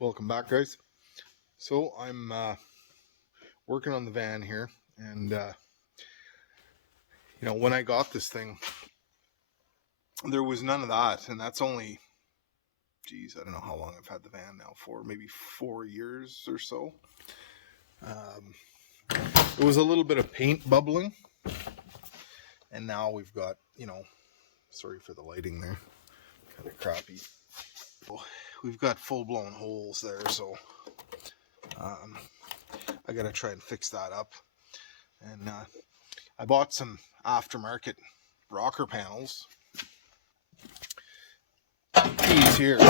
Welcome back, guys. So I'm working on the van here, and when I got this thing, there was none of that, and that's only, I don't know how long I've had the van now for, maybe 4 years or so. It was a little bit of paint bubbling, and now we've got, sorry for the lighting there, kind of crappy. We've got full-blown holes there, so I gotta try and fix that up. And I bought some aftermarket rocker panels, these here,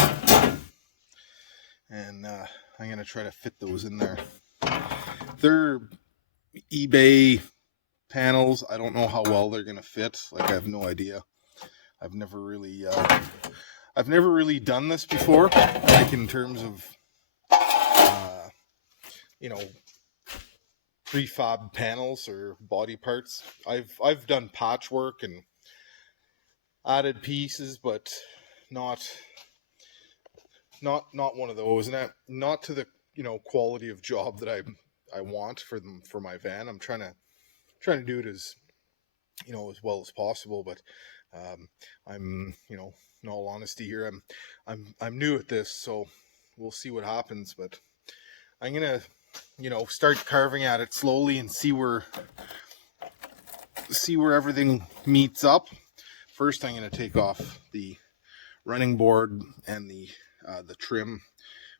and I'm gonna try to fit those in there. They're eBay panels. I don't know how well they're gonna fit. Like, I have no idea. I've never really done this before, like in terms of prefab panels or body parts. I've done patchwork and added pieces, but not one of those, and not to the quality of job that I want for my van. I'm trying to do it as as well as possible, but I'm in all honesty here, I'm new at this, so we'll see what happens. But I'm gonna start carving at it slowly and see where everything meets up. First, I'm gonna take off the running board and the trim,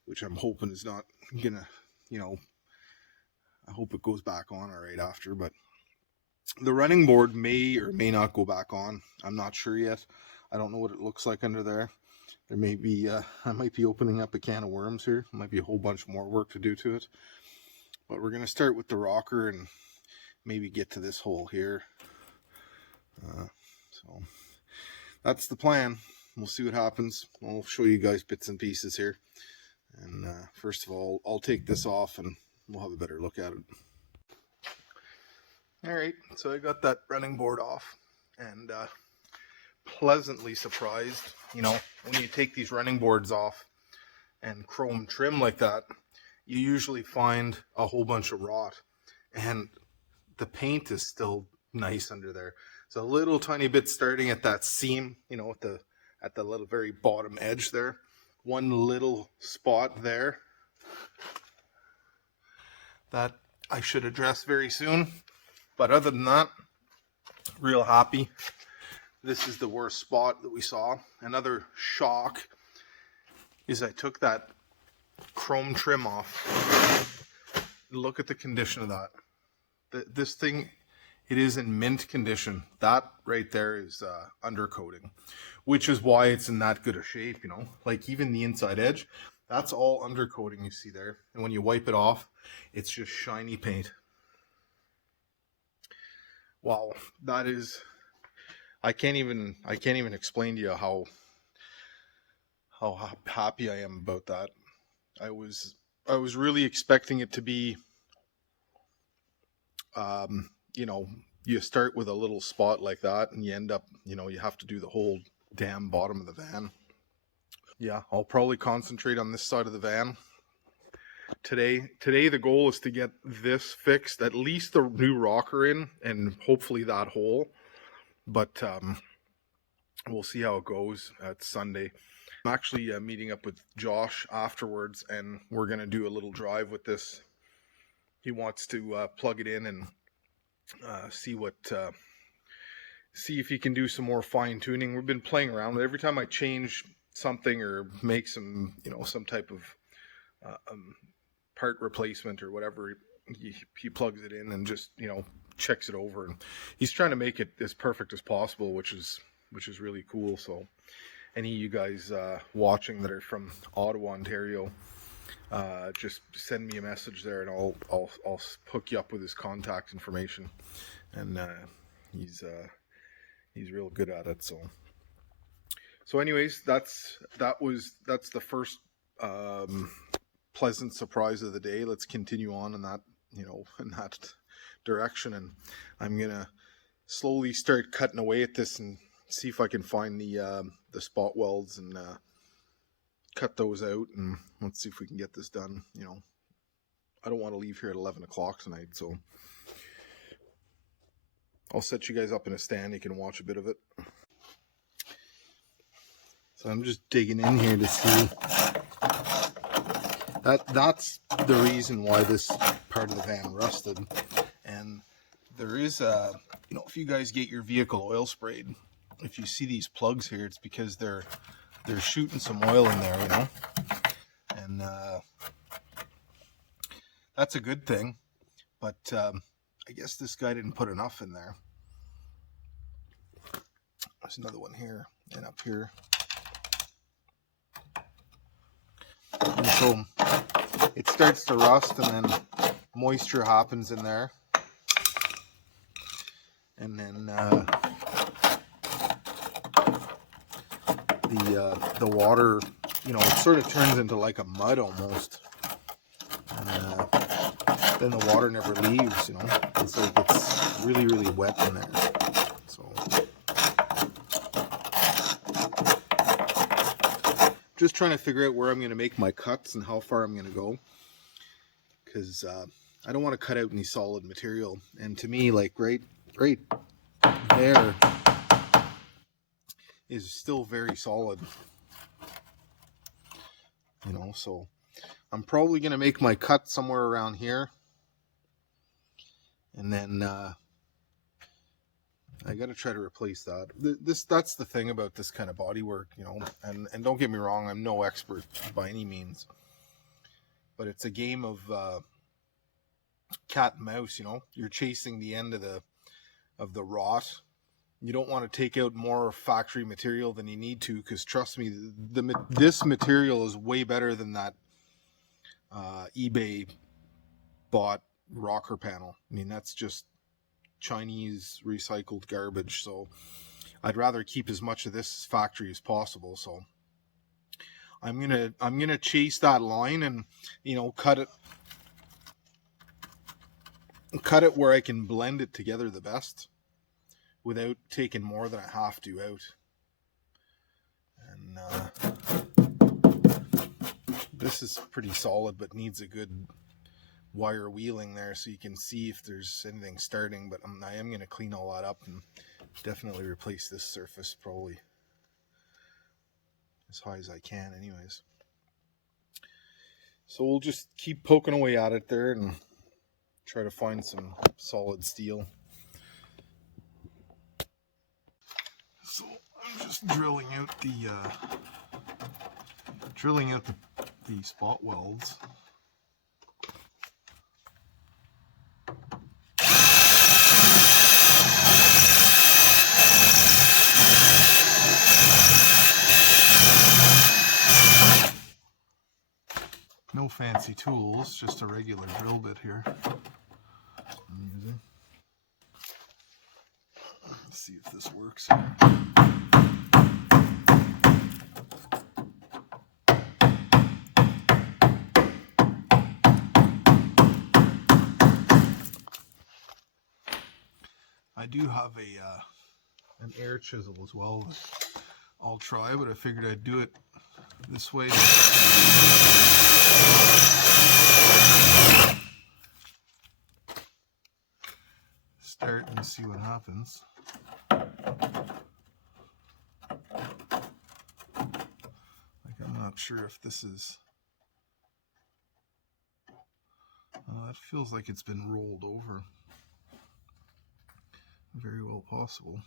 which I'm hoping is not gonna, I hope it goes back on all right after. But the running board may or may not go back on. I'm not sure yet. I don't know what it looks like under there. There may be, I might be opening up a can of worms here. Might be a whole bunch more work to do to it. But we're going to start with the rocker and maybe get to this hole here. So that's the plan. We'll see what happens. I'll show you guys bits and pieces here. And first of all, I'll take this off and we'll have a better look at it. Alright, so I got that running board off, and pleasantly surprised, when you take these running boards off and chrome trim like that, you usually find a whole bunch of rot, and the paint is still nice under there. It's a little tiny bit starting at that seam, at the little very bottom edge there. One little spot there that I should address very soon. But other than that, real happy. This is the worst spot that we saw. Another shock is I took that chrome trim off. Look at the condition of that. This thing, it is in mint condition. That right there is undercoating, which is why it's in that good a shape, Like even the inside edge, that's all undercoating you see there. And when you wipe it off, it's just shiny paint. Wow, that is, I can't even explain to you how happy I am about that. I was really expecting it to be, you start with a little spot like that and you end up, you have to do the whole damn bottom of the van. Yeah, I'll probably concentrate on this side of the van. Today the goal is to get this fixed, at least the new rocker in, and hopefully that hole. But we'll see how it goes. It's Sunday. I'm actually meeting up with Josh afterwards, and we're going to do a little drive with this. He wants to plug it in and see if he can do some more fine tuning. We've been playing around with it. Every time I change something or make some, some type of part replacement or whatever, he plugs it in and just checks it over, and he's trying to make it as perfect as possible, which is really cool. So any of you guys watching that are from Ottawa, Ontario, just send me a message there, and I'll hook you up with his contact information. And he's real good at it. So anyways, that's the first pleasant surprise of the day. Let's continue on in that in that direction, and I'm gonna slowly start cutting away at this and see if I can find the spot welds and cut those out, and let's see if we can get this done. You know, I don't want to leave here at 11 o'clock tonight, so I'll set you guys up in a stand. You can watch a bit of it. So I'm just digging in here to see. That's the reason why this part of the van rusted. And there is a, you know, if you guys get your vehicle oil sprayed, if you see these plugs here, it's because they're shooting some oil in there, you know. And that's a good thing. But I guess this guy didn't put enough in there. There's another one here and up here. And so it starts to rust, and then moisture happens in there, and then the water, you know, it sort of turns into like a mud almost, and then the water never leaves, you know, and so it gets really, really wet in there. So just trying to figure out where I'm going to make my cuts and how far I'm going to go, because I don't want to cut out any solid material. And to me, like right there is still very solid, you know. So I'm probably going to make my cut somewhere around here, and then I got to try to replace that. That's the thing about this kind of body work, you know, and don't get me wrong, I'm no expert by any means, but it's a game of cat and mouse, you know. You're chasing the end of the rot. You don't want to take out more factory material than you need to, because trust me, this material is way better than that eBay bought rocker panel. I mean, that's just Chinese recycled garbage. So I'd rather keep as much of this factory as possible. So I'm gonna chase that line and, you know, cut it where I can blend it together the best without taking more than I have to out. And this is pretty solid, but needs a good wire wheeling there so you can see if there's anything starting. But I am going to clean all that up and definitely replace this surface probably as high as I can anyways. So we'll just keep poking away at it there and try to find some solid steel. So I'm just drilling out the spot welds. No fancy tools, just a regular drill bit here I'm using. Let's see if this works here. I do have an air chisel as well that I'll try, but I figured I'd do it this way. Start and see what happens. Like, I'm not sure if this is... it feels like it's been rolled over. Very well possible.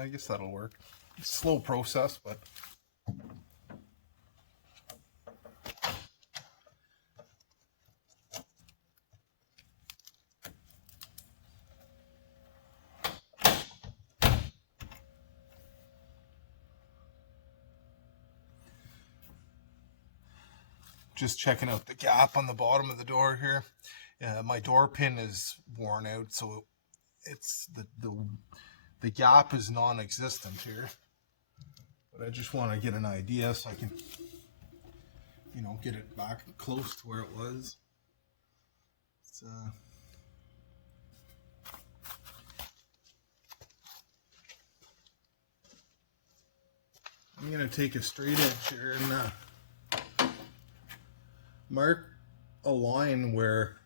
I guess that'll work. Slow process, but just checking out the gap on the bottom of the door here. My door pin is worn out, so it's the gap is non-existent here. But I just want to get an idea so I can, you know, get it back close to where it was. It's, I'm gonna take a straight edge here and mark a line where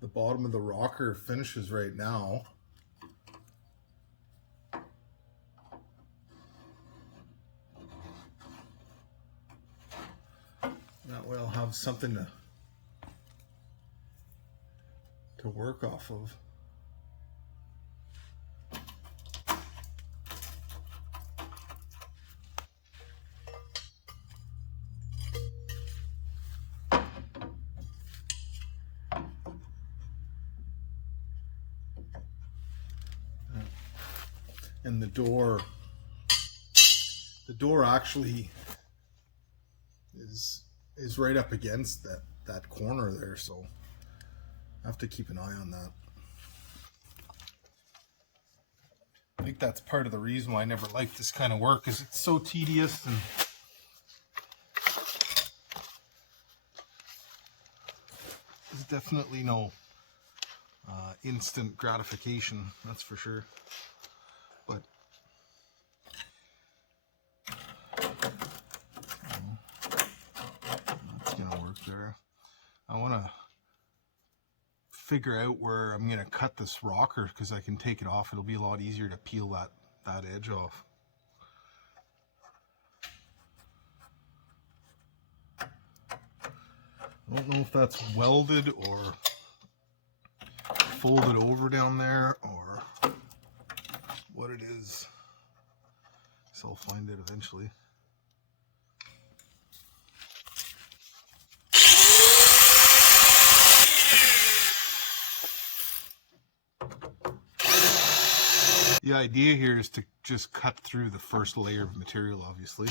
the bottom of the rocker finishes right now. That way I'll have something to work off of. And the door actually is right up against that corner there, so I have to keep an eye on that. I think that's part of the reason why I never liked this kind of work, is it's so tedious and there's definitely no instant gratification, that's for sure. But that's gonna work there. I want to figure out where I'm gonna cut this rocker, because I can take it off. It'll be a lot easier to peel that edge off. I don't know if that's welded or folded over down there or what it is, so I'll find it eventually. The idea here is to just cut through the first layer of material, obviously.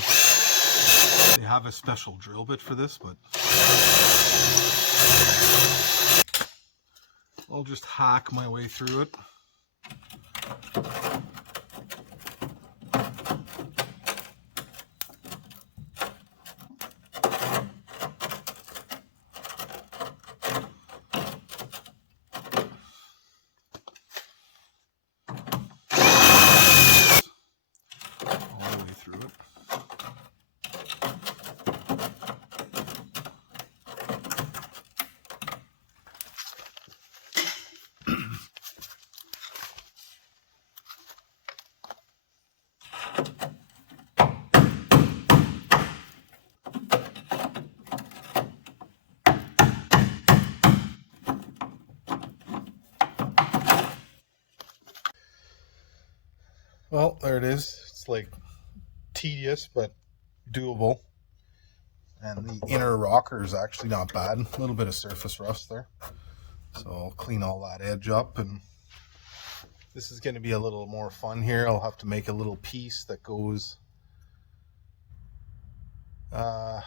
They have a special drill bit for this, but I'll just hack my way through it. Well, there it is. It's like tedious, but doable. And the inner rocker is actually not bad. A little bit of surface rust there. So I'll clean all that edge up, and this is going to be a little more fun here. I'll have to make a little piece that goes yeah,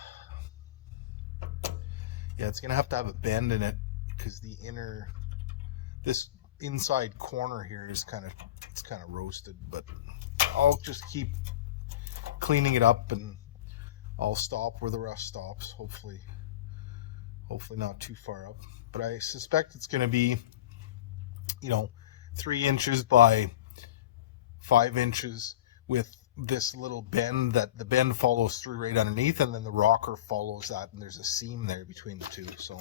it's going to have a bend in it, because this inside corner here is kind of roasted, but I'll just keep cleaning it up and I'll stop where the rust stops, hopefully not too far up. But I suspect it's going to be, 3 inches by 5 inches with this little bend, that the bend follows through right underneath, and then the rocker follows that, and there's a seam there between the two. So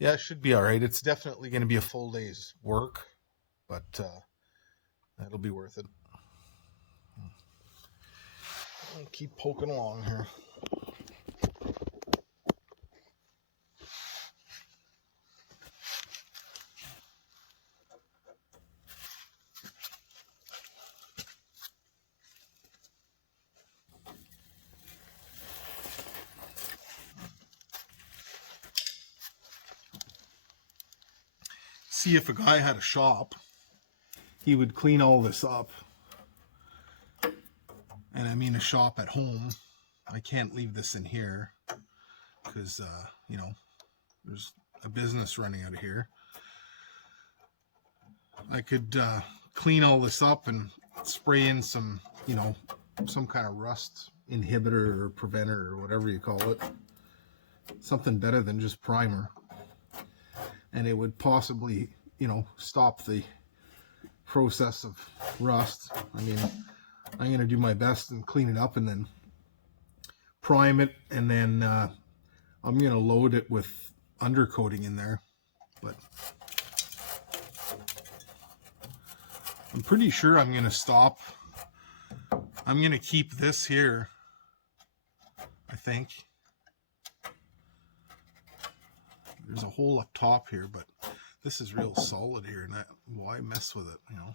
yeah, it should be all right. It's definitely going to be a full day's work, but that'll be worth it. I'll keep poking along here. see if a guy had a shop, he would clean all this up. And I mean a shop at home. I can't leave this in here because, you know, there's a business running out of here. I could clean all this up and spray in some, you know, some kind of rust inhibitor or preventer or whatever you call it. Something better than just primer. And it would possibly, you know, stop the process of rust. I mean, I'm going to do my best and clean it up and then prime it, and then I'm going to load it with undercoating in there. But I'm pretty sure I'm going to stop. I'm going to keep this here, I think. There's a hole up top here, but this is real solid here, and why mess with it, you know?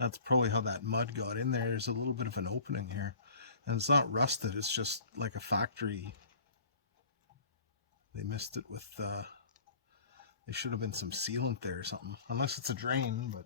That's probably how that mud got in there. There's a little bit of an opening here. And it's not rusted, it's just like a factory. They missed it with, there should have been some sealant there or something. Unless it's a drain, but...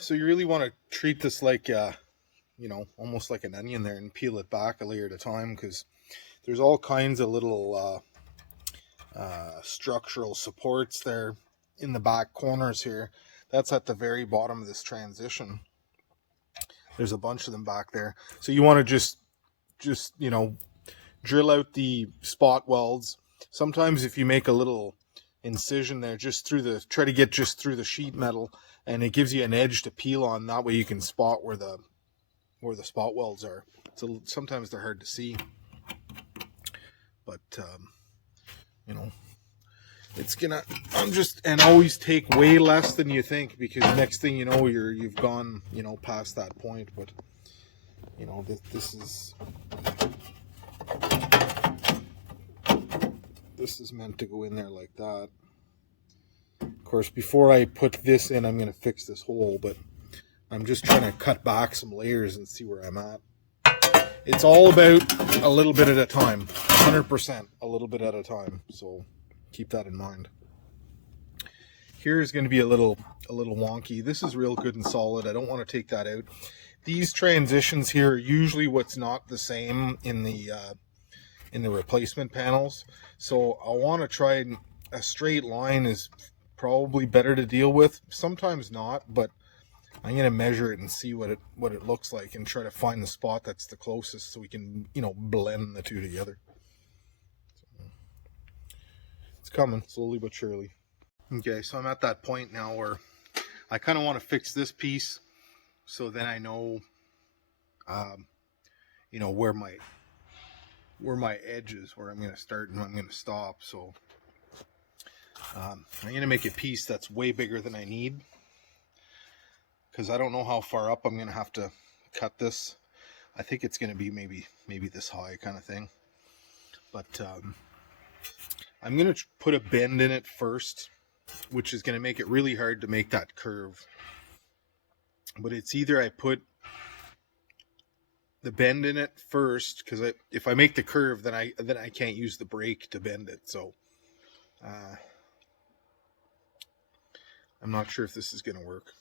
So you really want to treat this like, almost like an onion there, and peel it back a layer at a time, because there's all kinds of little structural supports there in the back corners here. That's at the very bottom of this transition. There's a bunch of them back there. So you want to just drill out the spot welds. Sometimes if you make a little incision there try to get just through the sheet metal, and it gives you an edge to peel on. That way you can spot where the spot welds are. So sometimes they're hard to see, but it's gonna, and always take way less than you think, because next thing you know, you've gone past that point. But this is meant to go in there like that. Of course, before I put this in, I'm going to fix this hole, but I'm just trying to cut back some layers and see where I'm at. It's all about a little bit at a time, 100% a little bit at a time. So keep that in mind. Here's going to be a little wonky. This is real good and solid. I don't want to take that out. These transitions here are usually what's not the same in the replacement panels. So I want to try a straight line is probably better to deal with. Sometimes not, but I'm going to measure it and see what it looks like, and try to find the spot that's the closest, so we can blend the two together. So, it's coming slowly but surely. Okay, so I'm at that point now where I kind of want to fix this piece, so then I know where my edge is, where I'm going to start and I'm going to stop. So I'm going to make a piece that's way bigger than I need, because I don't know how far up I'm going to have to cut this. I think it's going to be maybe this high kind of thing. But I'm going to put a bend in it first, which is going to make it really hard to make that curve. But it's either I put the bend in it first, because if I make the curve, then I can't use the brake to bend it. So I'm not sure if this is going to work.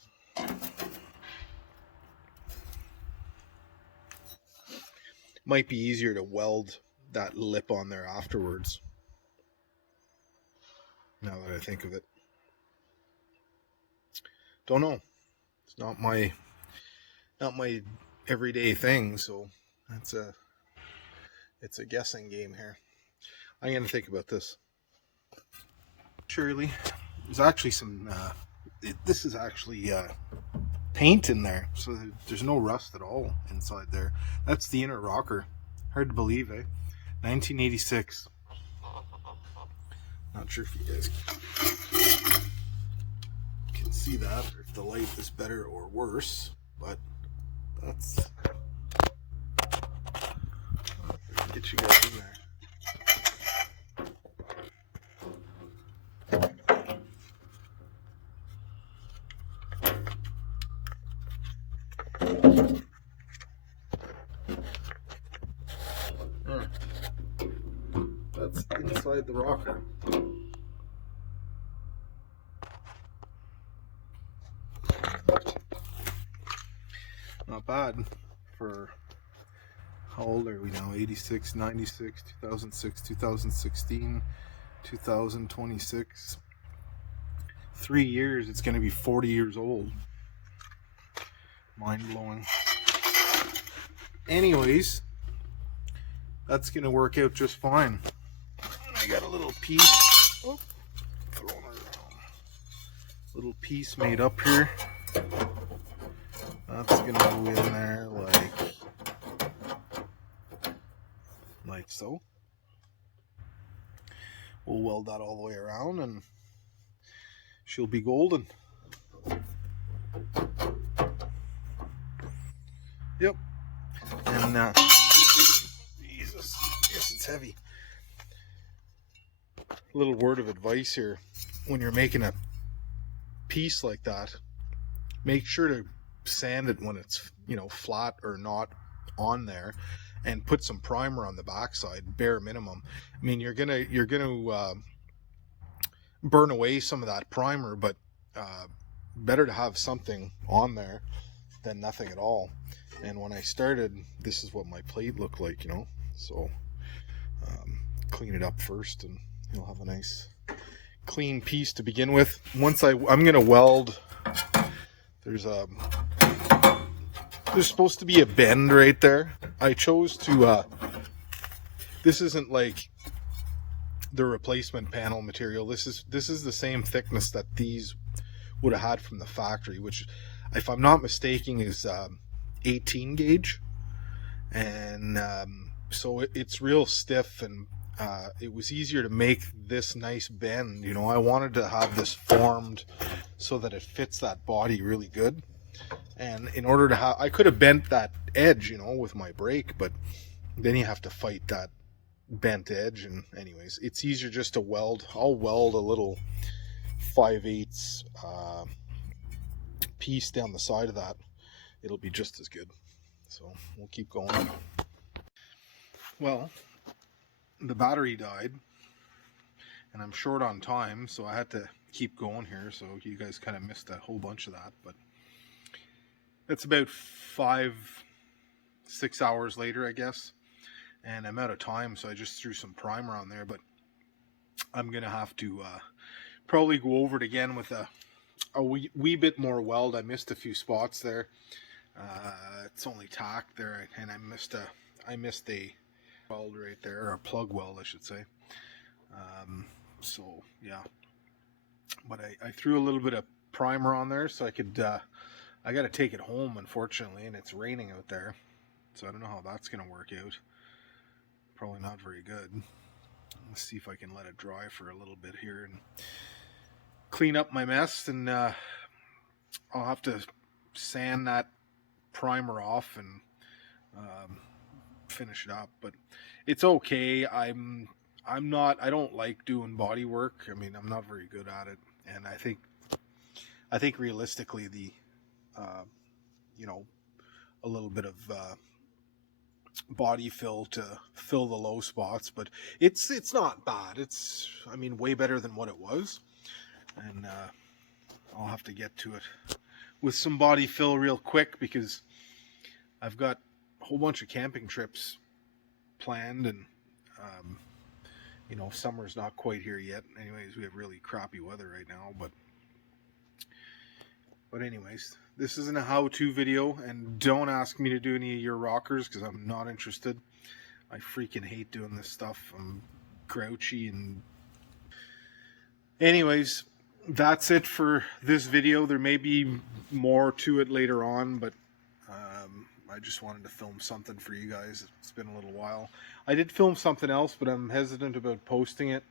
Might be easier to weld that lip on there afterwards, now that I think of it. Don't know. It's not my everyday thing, so it's a guessing game here. I'm gonna think about this. Surely, there's actually some. This is actually paint in there, so there's no rust at all inside there. That's the inner rocker. Hard to believe, eh? 1986. Not sure if you guys can see that, or if the light is better or worse, but that's. Get you guys in there. That's inside the rocker. Not bad for, how old are we now? 86, 96, 2006, 2016, 2026. 3 years, it's going to be 40 years old. Mind blowing. Anyways, that's going to work out just fine. I got a little piece. Oh, throwing it around. Little piece made up here. That's going to go in there like so. We'll weld that all the way around and she'll be golden. Yep. And Jesus, yes, it's heavy. Little word of advice here: when you're making a piece like that, make sure to sand it when it's flat or not on there, and put some primer on the backside, bare minimum. I mean, you're gonna burn away some of that primer, but better to have something on there than nothing at all. And when I started, this is what my plate looked like, you know. So clean it up first, and you'll have a nice clean piece to begin with. Once I'm gonna weld. There's supposed to be a bend right there. I chose to. This isn't like the replacement panel material. This is the same thickness that these would have had from the factory, which, if I'm not mistaken, is 18 gauge, and so it's real stiff, and it was easier to make this nice bend. You know, I wanted to have this formed so that it fits that body really good, and in order to have, I could have bent that edge, you know, with my brake, but then you have to fight that bent edge. And anyways, it's easier just to weld. I'll weld a little 5/8 piece down the side of that. It'll be just as good. So we'll keep going. Well, the battery died, and I'm short on time, so I had to keep going here. So you guys kind of missed a whole bunch of that, but that's about 5-6 hours later, I guess. And I'm out of time, so I just threw some primer on there, but I'm gonna have to probably go over it again with a wee bit more weld. I missed a few spots there. It's only tack there, and I missed a weld right there, or a plug weld, I should say. So yeah, but I threw a little bit of primer on there so I could. I got to take it home, unfortunately, and it's raining out there, so I don't know how that's gonna work out. Probably not very good. Let's see if I can let it dry for a little bit here and clean up my mess, and I'll have to sand that primer off and finish it up. But it's okay. I don't like doing body work. I mean, I'm not very good at it, and I think realistically, the you know, a little bit of body fill to fill the low spots, but it's not bad. It's, I mean, way better than what it was, and I'll have to get to it with some body fill real quick, because I've got a whole bunch of camping trips planned, and you know, summer's not quite here yet. Anyways, we have really crappy weather right now, but anyways, this isn't a how-to video, and don't ask me to do any of your rockers, because I'm not interested. I freaking hate doing this stuff. I'm grouchy. And anyways, that's it for this video. There may be more to it later on, but I just wanted to film something for you guys. It's been a little while. I did film something else, but I'm hesitant about posting it.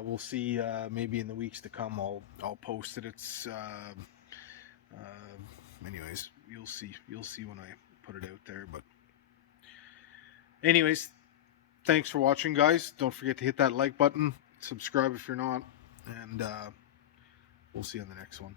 We'll see. Maybe in the weeks to come, I'll post it. It's anyways, you'll see when I put it out there. But anyways, thanks for watching, guys. Don't forget to hit that like button, subscribe if you're not, and we'll see you on the next one.